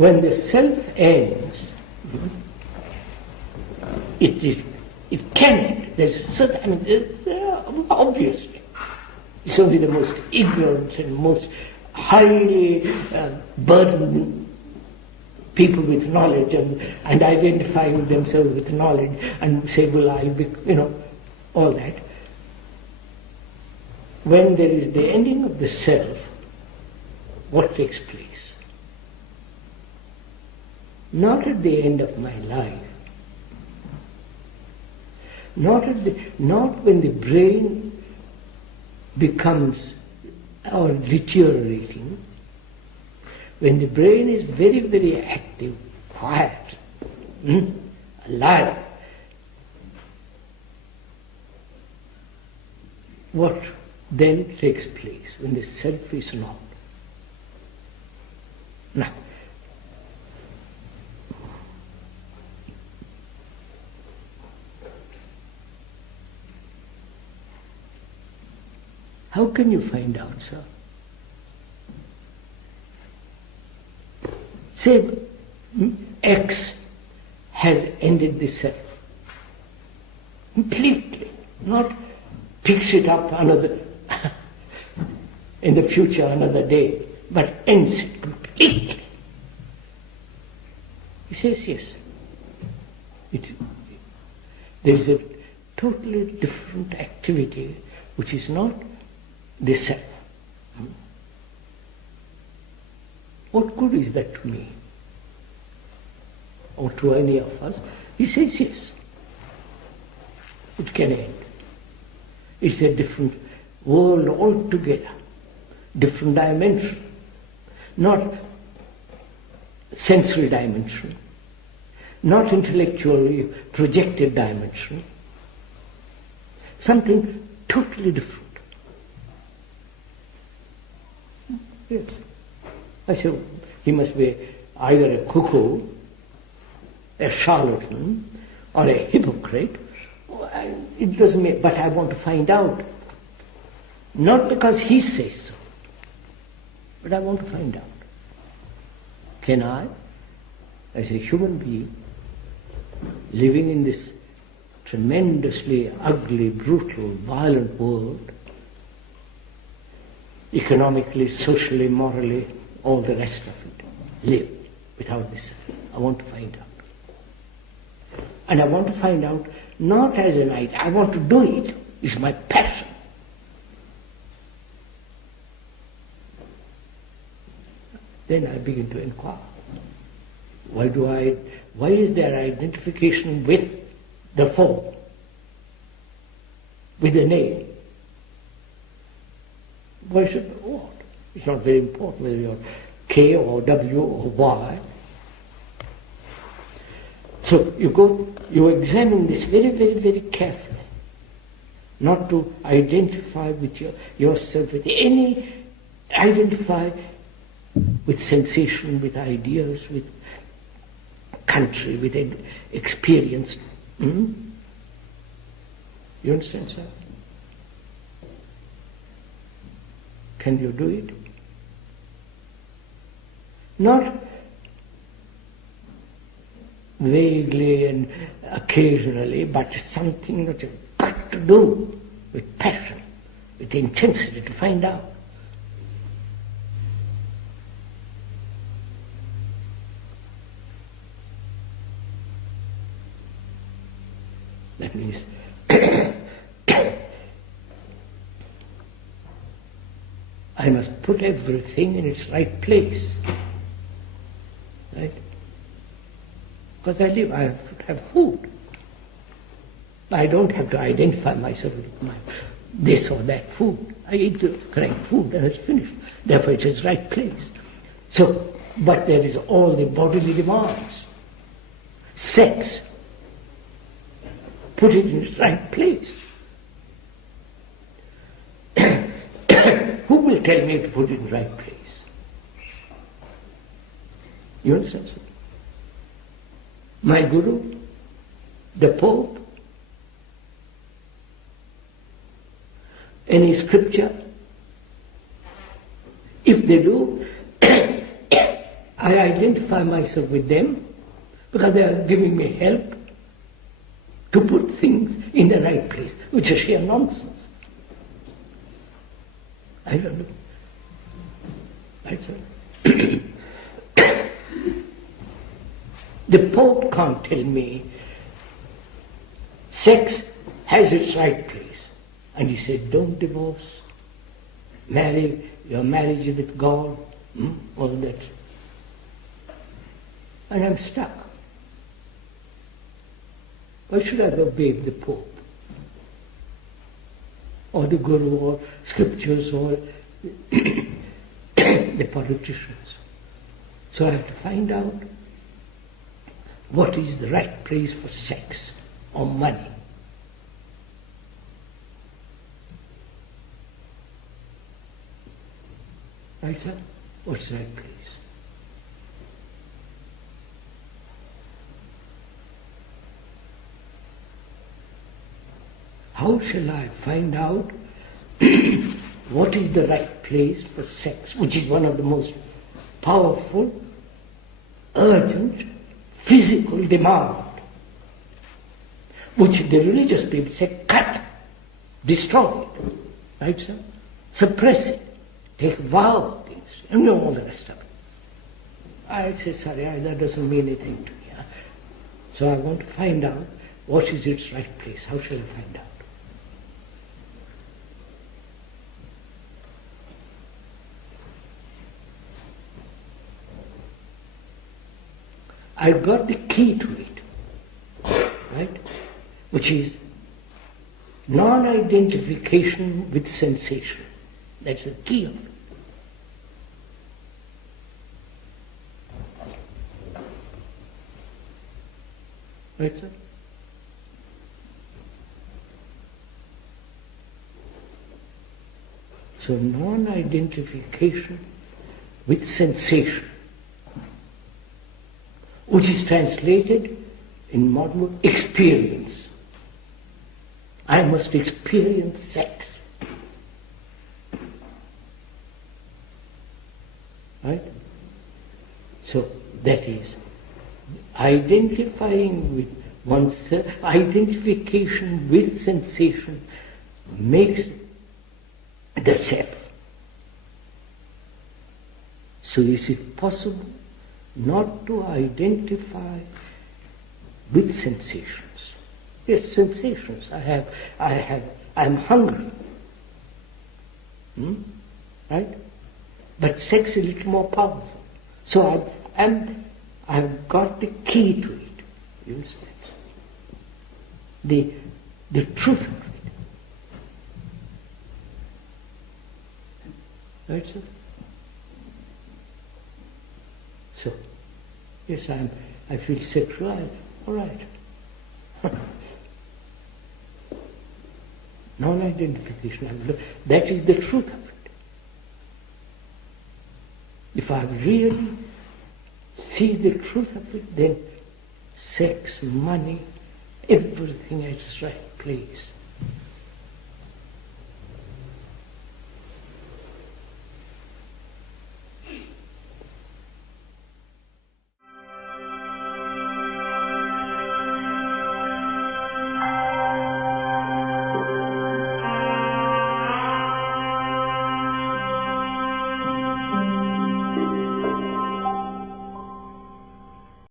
when the self ends, it can end. There's certain, obviously. It's only the most ignorant and most highly burdened people with knowledge and identifying themselves with knowledge and say, well, I'll be, all that. When there is the ending of the self, what takes place? Not at the end of my life, not when the brain becomes or deteriorating, when the brain is very, very active, quiet, alive. What then takes place when the self is not? Now, how can you find out, sir? Say X has ended the self completely, not picks it up another in the future another day, but ends it completely. He says yes. There is a totally different activity which is not the self. What good is that to me? Or to any of us? He says yes. It can end. It's a different world altogether, different dimension, not sensory dimension, not intellectually projected dimension, something totally different. Yes. I said, he must be either a cuckoo, a charlatan, or a hypocrite. It doesn't mean, but I want to find out. Not because he says so, but I want to find out. Can I, as a human being, living in this tremendously ugly, brutal, violent world, economically, socially, morally, all the rest of it, live without this? I want to find out. And I want to find out not as an idea, I want to do it. It's my passion. Then I begin to inquire. Why is there identification with the form, with the name? Why should what? It's not very important whether you're K or W or Y. So you examine this very, very, very carefully, not to identify with yourself with identify with sensation, with ideas, with country, with experience. You understand, sir? Can you do it? Not vaguely and occasionally, but something that you've got to do with passion, with intensity to find out. That means I must put everything in its right place. Right? Because I live, I have to have food. I don't have to identify myself with this or that food. I eat the correct food and it's finished. Therefore it is right place. So, but there is all the bodily demands. Sex. Put it in its right place. Who will tell me to put it in the right place? You understand, sir? My Guru, the Pope, any scripture? If they do, I identify myself with them because they are giving me help to put things in the right place, which is sheer nonsense. I don't know. That's all. The Pope can't tell me sex has its right place. And he said, don't divorce. Marry, your marriage with God, all that. And I'm stuck. Why should I obey the Pope? Or the Guru, or scriptures, or the politicians? So I have to find out what is the right place for sex or money. Right, sir? What's the right place? How shall I find out what is the right place for sex, which is one of the most powerful, urgent, physical demand, which the religious people say, cut, destroy it, right, sir? Suppress it, take a vow against it, and all the rest of it. I say, sorry, that doesn't mean anything to me. Huh? So I want to find out what is its right place. How shall I find out? I've got the key to it, right? Which is non-identification with sensation. That's the key of it. Right, sir? So non-identification with sensation, which is translated in modern word, experience. I must experience sex. Right? So that is identifying with oneself, identification with sensation makes the self. So is it possible not to identify with sensations? Yes, sensations. I'm hungry. Right? But sex is a little more powerful. So I've got the key to it. You understand? The truth of it. Right, sir? So, yes, I feel sexual. All right. Non-identification. That is the truth of it. If I really see the truth of it, then sex, money, everything has its right place.